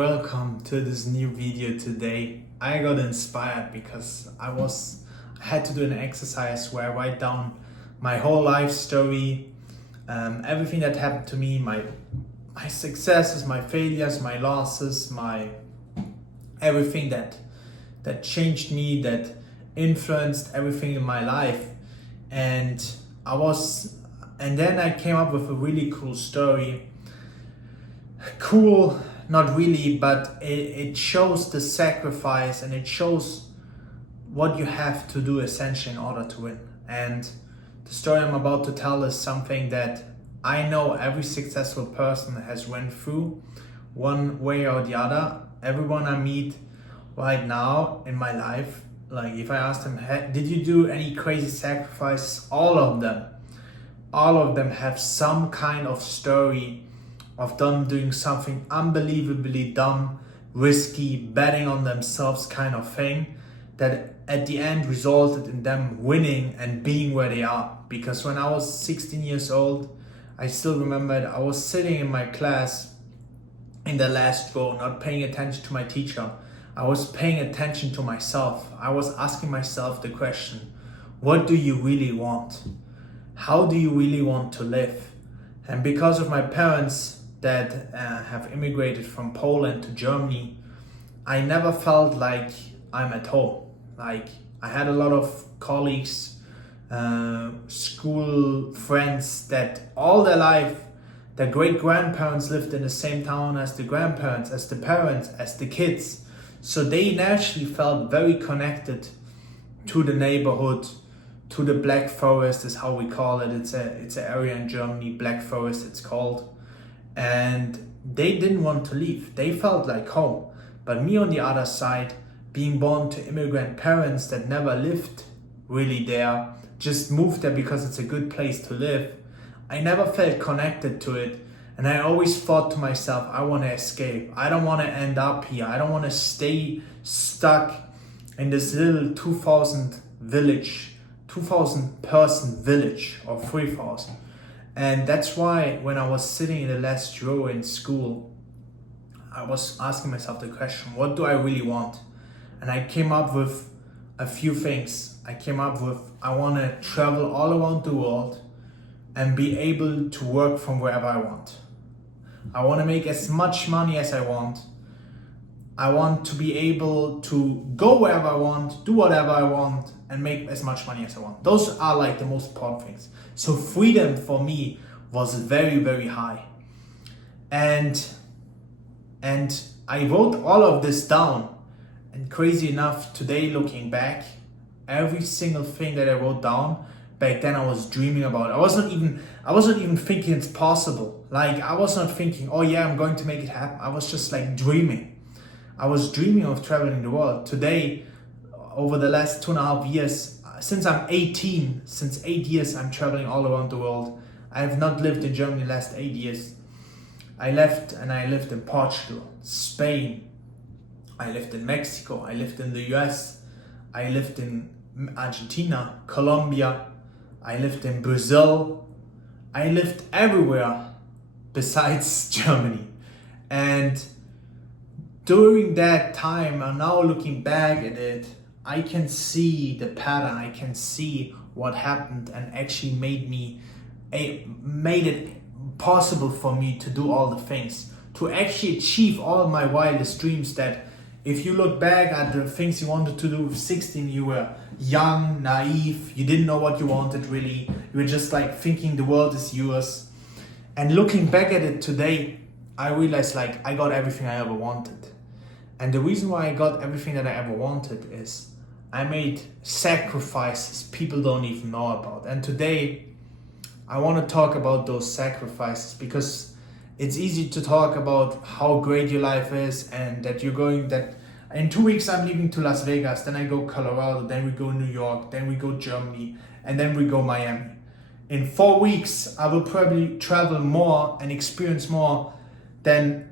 Welcome to this new video today. I got inspired because I had to do an exercise where I write down my whole life story, everything that happened to me, my successes, my failures, my losses, my everything that changed me, that influenced everything in my life. And then I came up with a really cool story. Cool, not really, but it shows the sacrifice and it shows what you have to do essentially in order to win. And the story I'm about to tell is something that I know every successful person has went through one way or the other. Everyone I meet right now in my life, like if I ask them, hey, did you do any crazy sacrifices? All of them have some kind of story of them doing something unbelievably dumb, risky, betting on themselves kind of thing that at the end resulted in them winning and being where they are. Because when I was 16 years old, I still remember it, I was sitting in my class in the last row, not paying attention to my teacher. I was paying attention to myself. I was asking myself the question, what do you really want? How do you really want to live? And because of my parents that have immigrated from Poland to Germany, I never felt like I'm at home. Like I had a lot of colleagues, school friends that all their life, their great-grandparents lived in the same town as the grandparents, as the parents, as the kids. So they naturally felt very connected to the neighborhood, to the Black Forest is how we call it. It's an area in Germany, Black Forest it's called. And they didn't want to leave. They felt like home. But me on the other side, being born to immigrant parents that never lived really there, just moved there because it's a good place to live, I never felt connected to it. And I always thought to myself, I want to escape. I don't want to end up here. I don't want to stay stuck in this little 2,000 person village, or 3,000. And that's why when I was sitting in the last row in school, I was asking myself the question, what do I really want? And I came up with a few things. I want to travel all around the world and be able to work from wherever I want. I want to make as much money as I want. I want to be able to go wherever I want, do whatever I want, and make as much money as I want. Those are like the most important things. So freedom for me was very, very high. And I wrote all of this down. And crazy enough, today looking back, every single thing that I wrote down, back then I was dreaming about it. I wasn't even thinking it's possible. Like I was not thinking, oh yeah, I'm going to make it happen. I was just like dreaming. I was dreaming of traveling the world. Today, over the last 2.5 years, since I'm 18, since 8 years, I'm traveling all around the world. I have not lived in Germany the last 8 years. I left and I lived in Portugal, Spain. I lived in Mexico. I lived in the US. I lived in Argentina, Colombia. I lived in Brazil. I lived everywhere besides Germany. And during that time, and now looking back at it, I can see the pattern. I can see what happened and actually made it possible for me to do all the things, to actually achieve all of my wildest dreams. That if you look back at the things you wanted to do with 16, you were young, naive, you didn't know what you wanted really. You were just like thinking the world is yours. And looking back at it today, I realized like I got everything I ever wanted. And the reason why I got everything that I ever wanted is I made sacrifices people don't even know about. And today, I want to talk about those sacrifices because it's easy to talk about how great your life is and that in 2 weeks I'm leaving to Las Vegas, then I go Colorado, then we go New York, then we go Germany, and then we go Miami. In 4 weeks, I will probably travel more and experience more than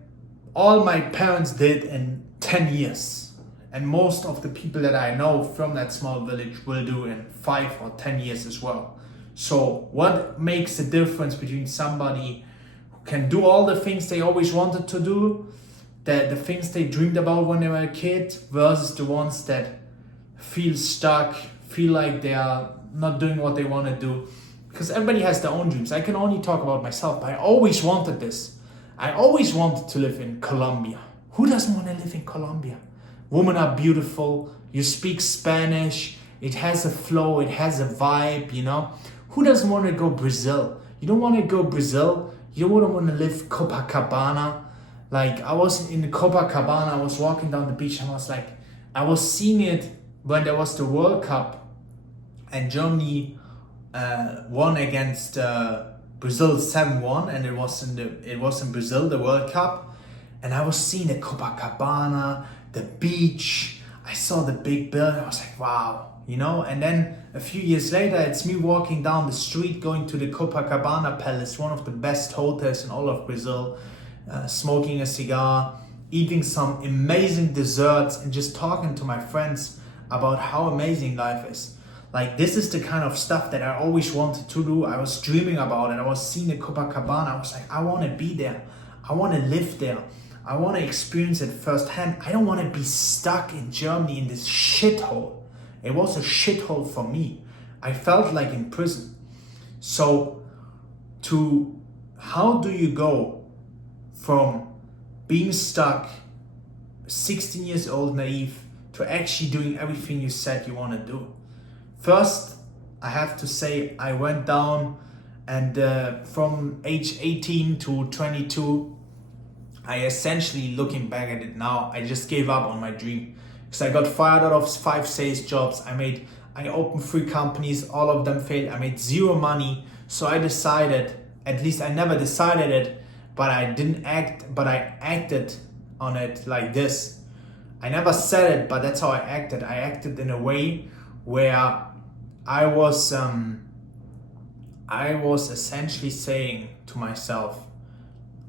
all my parents did in 10 years. And most of the people that I know from that small village will do in 5 or 10 years as well. So what makes the difference between somebody who can do all the things they always wanted to do the things they dreamed about when they were a kid versus the ones that feel stuck, feel like they are not doing what they want to do. Because everybody has their own dreams. I can only talk about myself, but I always wanted this. I always wanted to live in Colombia. Who doesn't want to live in Colombia? Women are beautiful. You speak Spanish. It has a flow. It has a vibe, you know. Who doesn't want to go Brazil? You don't want to go Brazil. You don't want to live Copacabana. Like, I was in the Copacabana. I was walking down the beach and I was seeing it when there was the World Cup and Germany won against Brazil 7-1, and it was in Brazil, the World Cup, and I was seeing the Copacabana, the beach. I saw the big building. I was like, wow, you know. And then a few years later, it's me walking down the street going to the Copacabana Palace, one of the best hotels in all of Brazil, smoking a cigar, eating some amazing desserts, and just talking to my friends about how amazing life is. Like, this is the kind of stuff that I always wanted to do. I was dreaming about it. I was seeing the Copacabana. I was like, I want to be there. I want to live there. I want to experience it firsthand. I don't want to be stuck in Germany in this shithole. It was a shithole for me. I felt like in prison. So, how do you go from being stuck, 16 years old, naive, to actually doing everything you said you want to do? First, I have to say I went down, and from age 18 to 22, I essentially, looking back at it now, I just gave up on my dream. Because I got fired out of 5 sales jobs. I opened 3 companies, all of them failed. I made 0 money. So I decided, at least I never decided it, but I acted on it like this. I never said it, but that's how I acted. I acted in a way where I was essentially saying to myself,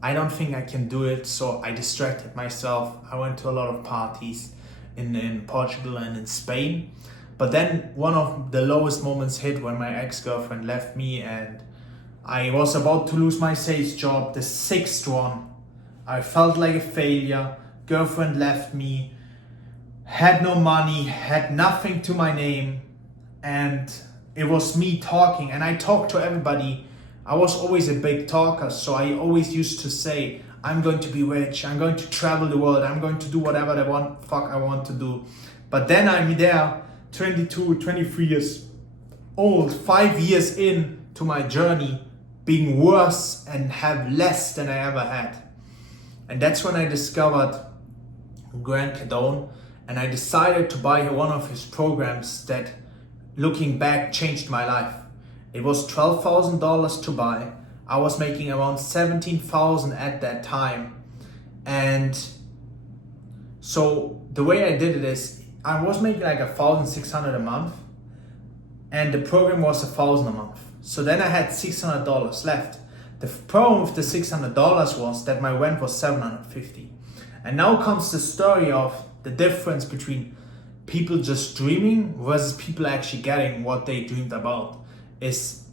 I don't think I can do it, so I distracted myself. I went to a lot of parties in Portugal and in Spain. But then one of the lowest moments hit when my ex-girlfriend left me, and I was about to lose my sales job, the 6th one. I felt like a failure. Girlfriend left me, had no money, had nothing to my name. And it was me talking, and I talked to everybody. I was always a big talker, so I always used to say, I'm going to be rich, I'm going to travel the world, I'm going to do whatever I want to do. But then I'm there, 22, 23 years old, 5 years in to my journey, being worse and have less than I ever had. And that's when I discovered Grant Cardone, and I decided to buy one of his programs that, looking back, changed my life. It was $12,000 to buy. I was making around $17,000 at that time. And so the way I did it is, I was making like $1,600 a month, and the program was $1,000 a month. So then I had $600 left. The problem with the $600 was that my rent was $750. And now comes the story of the difference between people just dreaming versus people actually getting what they dreamed about. Is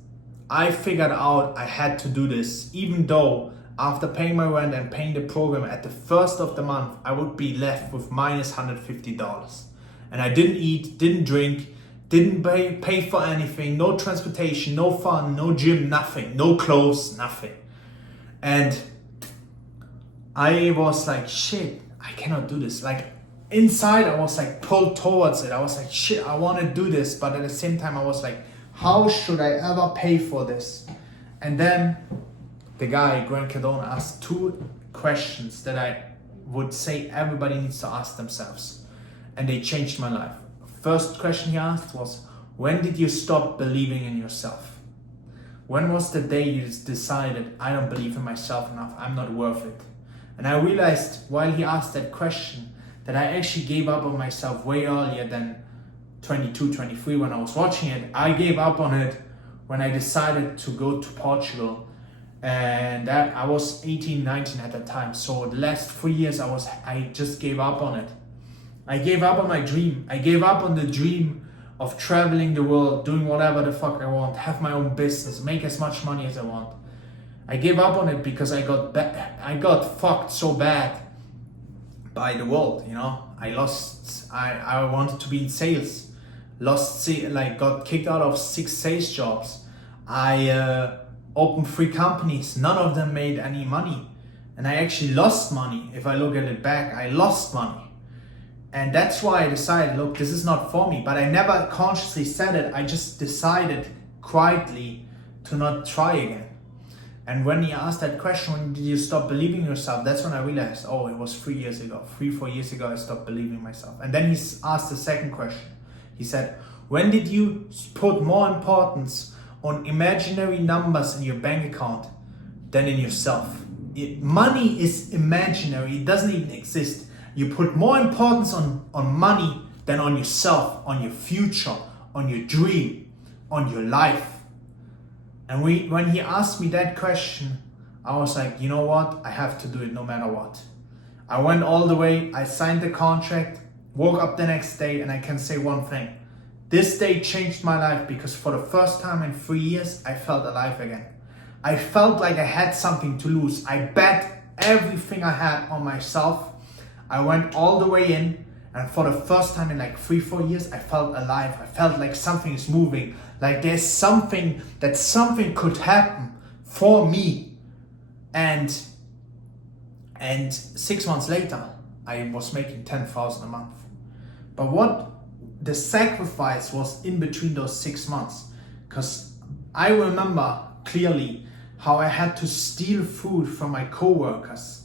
I figured out I had to do this, even though after paying my rent and paying the program at the first of the month, I would be left with minus $150. And I didn't eat, didn't drink, didn't pay for anything, no transportation, no fun, no gym, nothing, no clothes, nothing. And I was like, shit, I cannot do this. Like, inside I was like pulled towards it. I was like, shit, I want to do this. But at the same time I was like, how should I ever pay for this? And then the guy, Grant Cardone, asked 2 questions that I would say everybody needs to ask themselves. And they changed my life. First question he asked was, when did you stop believing in yourself? When was the day you decided, I don't believe in myself enough, I'm not worth it? And I realized while he asked that question that I actually gave up on myself way earlier than 22, 23 when I was watching it. I gave up on it when I decided to go to Portugal, and I was 18, 19 at that time. So the last 3 years I just gave up on it. I gave up on my dream. I gave up on the dream of traveling the world, doing whatever the fuck I want, have my own business, make as much money as I want. I gave up on it because I got fucked so bad by the world, I wanted to be in sales, got kicked out of 6 sales jobs. I opened 3 companies, none of them made any money. And I actually lost money. If I look at it back, I lost money. And that's why I decided, look, this is not for me. But I never consciously said it. I just decided quietly to not try again. And when he asked that question, when did you stop believing in yourself? That's when I realized, oh, it was 4 years ago, I stopped believing in myself. And then he asked the second question. He said, when did you put more importance on imaginary numbers in your bank account than in yourself? Money is imaginary, it doesn't even exist. You put more importance on money than on yourself, on your future, on your dream, on your life. And when he asked me that question, I was like, you know what? I have to do it no matter what. I went all the way, I signed the contract, woke up the next day, and I can say one thing. This day changed my life because for the first time in 3 years, I felt alive again. I felt like I had something to lose. I bet everything I had on myself. I went all the way in, and for the first time in like 3-4 years, I felt alive. I felt like something is moving. Like there's something could happen for me. And 6 months later, I was making 10,000 a month. But what the sacrifice was in between those 6 months, because I remember clearly how I had to steal food from my coworkers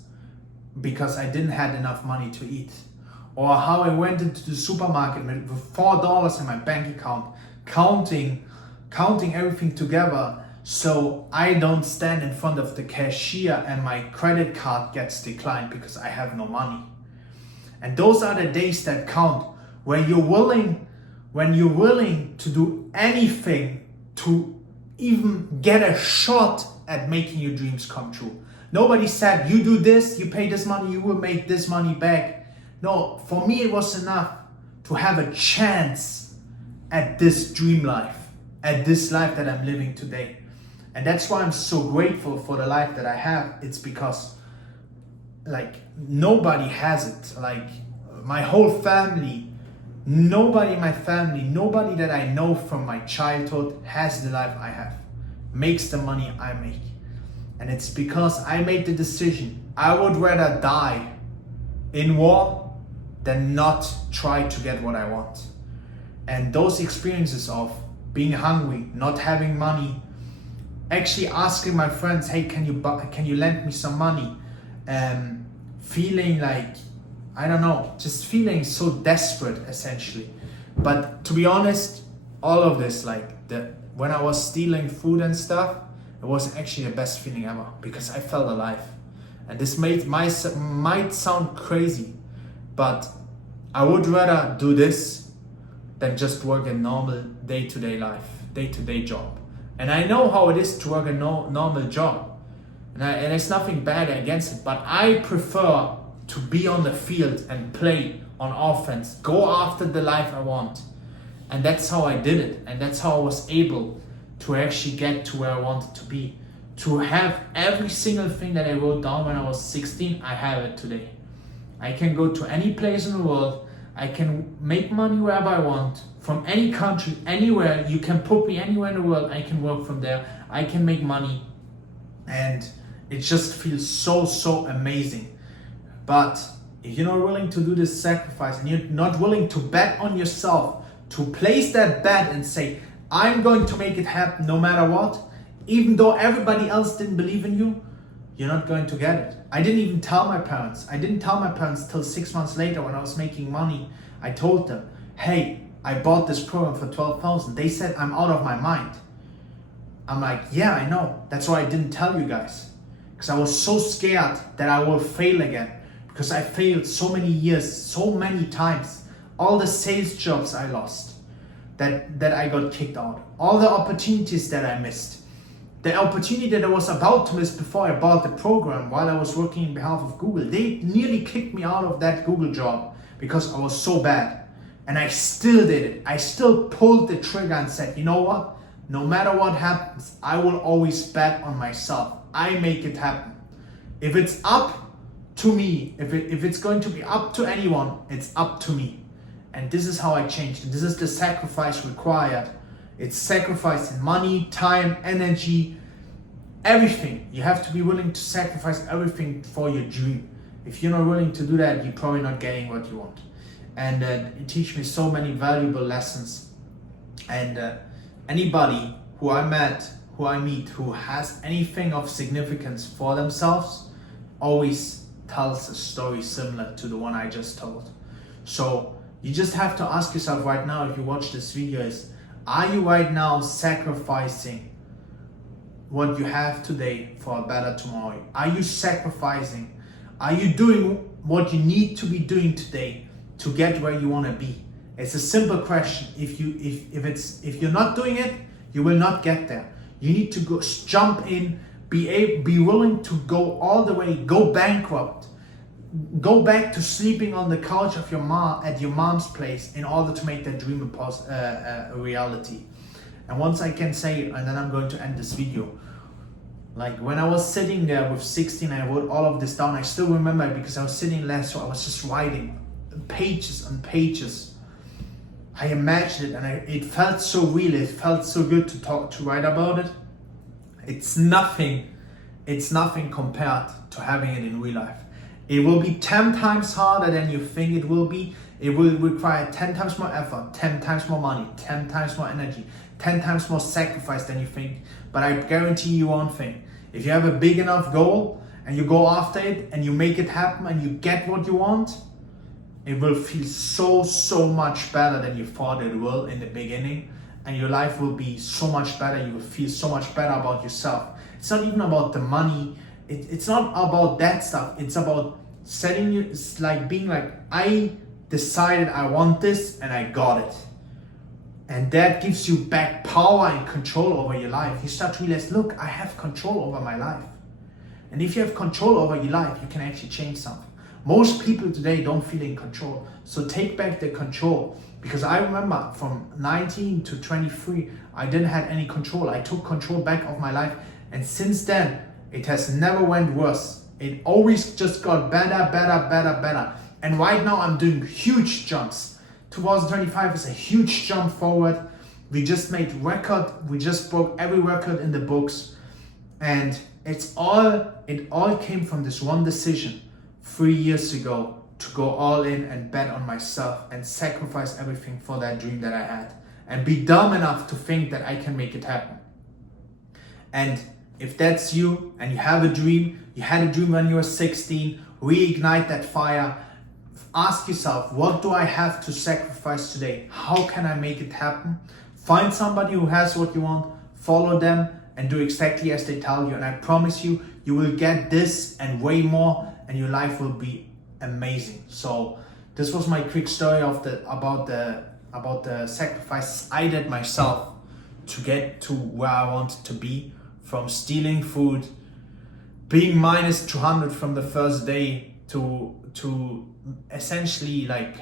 because I didn't have enough money to eat, or how I went into the supermarket with $4 in my bank account, counting everything together so I don't stand in front of the cashier and my credit card gets declined because I have no money. And those are the days that count, when you're willing to do anything to even get a shot at making your dreams come true. Nobody said, you do this, you pay this money, you will make this money back. No, for me it was enough to have a chance at this dream life, at this life that I'm living today. And that's why I'm so grateful for the life that I have. It's because nobody has it. Like my whole family, nobody in my family, nobody that I know from my childhood has the life I have, makes the money I make. And it's because I made the decision. I would rather die in war than not try to get what I want. And those experiences of being hungry, not having money, actually asking my friends, hey, can you lend me some money? Feeling like, I don't know, just feeling so desperate essentially. But to be honest, all of this, when I was stealing food and stuff, it was actually the best feeling ever because I felt alive. And this might sound crazy, but I would rather do this than just work a normal day-to-day life, day-to-day job. And I know how it is to work a normal job. And there's nothing bad against it, but I prefer to be on the field and play on offense, go after the life I want. And that's how I did it. And that's how I was able to actually get to where I wanted to be. To have every single thing that I wrote down when I was 16, I have it today. I can go to any place in the world. I can make money wherever I want, from any country, anywhere. You can put me anywhere in the world. I can work from there. I can make money. And it just feels so amazing. But if you're not willing to do this sacrifice and you're not willing to bet on yourself, to place that bet and say, I'm going to make it happen no matter what, even though everybody else didn't believe in you, you're not going to get it. I didn't even tell my parents. I didn't tell my parents till 6 months later when I was making money. I told them, hey, I bought this program for 12,000. They said I'm out of my mind. I'm like, yeah, I know. That's why I didn't tell you guys. Because I was so scared that I will fail again. Because I failed so many years, so many times. All the sales jobs I lost, that I got kicked out. All the opportunities that I missed. The opportunity that I was about to miss before I bought the program while I was working on behalf of Google. They nearly kicked me out of that Google job because I was so bad. And I still did it. I still pulled the trigger and said, you know what? No matter what happens, I will always bet on myself. I make it happen. If it's up to me. If it's going to be up to anyone, it's up to me. And this is how I changed. This is the sacrifice required. It's sacrifice in money, time, energy, everything. You have to be willing to sacrifice everything for your dream. If you're not willing to do that, you're probably not getting what you want. And it teaches me so many valuable lessons. And anybody who I meet who has anything of significance for themselves always tells a story similar to the one I just told. So you just have to ask yourself right now, if you watch this video, are you right now sacrificing what you have today for a better tomorrow? Are you sacrificing? Are you doing what you need to be doing today to get where you want to be? It's a simple question. If you're not doing it, you will not get there. You need to go jump in, be willing to go all the way, go bankrupt, go back to sleeping on the couch of your mom at your mom's place in order to make that dream a reality. And once I can say, and then I'm going to end this video, like when I was sitting there with 16, I wrote all of this down. I still remember it because I was sitting there, so I was just writing pages and pages. I imagined it, and it felt so real. It felt so good to write about it. It's nothing compared to having it in real life. It will be 10 times harder than you think it will be. It will require 10 times more effort, 10 times more money, 10 times more energy, 10 times more sacrifice than you think. But I guarantee you one thing. If you have a big enough goal and you go after it and you make it happen and you get what you want, it will feel so much better than you thought it will in the beginning. And your life will be so much better. You will feel so much better about yourself. It's not even about the money. It's not about that stuff. It's about setting you, it's like being like, I decided I want this and I got it. And that gives you back power and control over your life. You start to realize, look, I have control over my life. And if you have control over your life, you can actually change something. Most people today don't feel in control. So take back the control. Because I remember from 19 to 23, I didn't have any control. I took control back of my life. And since then, it has never went worse. It always just got better. And right now I'm doing huge jumps. 2025 is a huge jump forward. We just made record. We just broke every record in the books. And it all came from this one decision 3 years ago to go all in and bet on myself and sacrifice everything for that dream that I had. And be dumb enough to think that I can make it happen. And if that's you and you have a dream, you had a dream when you were 16, reignite that fire. Ask yourself, what do I have to sacrifice today? How can I make it happen? Find somebody who has what you want, follow them, and do exactly as they tell you. And I promise you, you will get this and way more, and your life will be amazing. So this was my quick story about the sacrifices I did myself to get to where I wanted to be. From stealing food, being minus 200 from the first day, to essentially like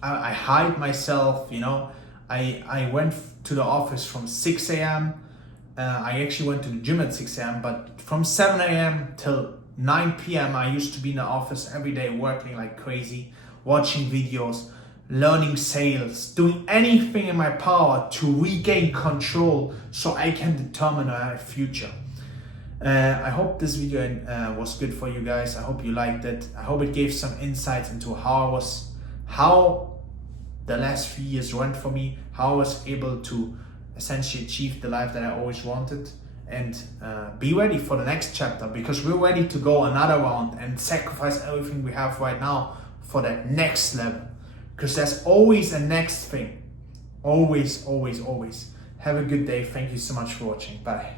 I hide myself, you know. I went to the office from 6 a.m. I actually went to the gym at 6 a.m. But from 7 a.m. till 9 p.m. I used to be in the office every day working like crazy, watching videos, learning sales, doing anything in my power to regain control so I can determine my future. I hope this video was good for you guys. I hope you liked it. I hope it gave some insights into how the last few years went for me, how I was able to essentially achieve the life that I always wanted. And be ready for the next chapter, because we're ready to go another round and sacrifice everything we have right now for that next level. Because there's always a next thing. Always. Have a good day. Thank you so much for watching. Bye.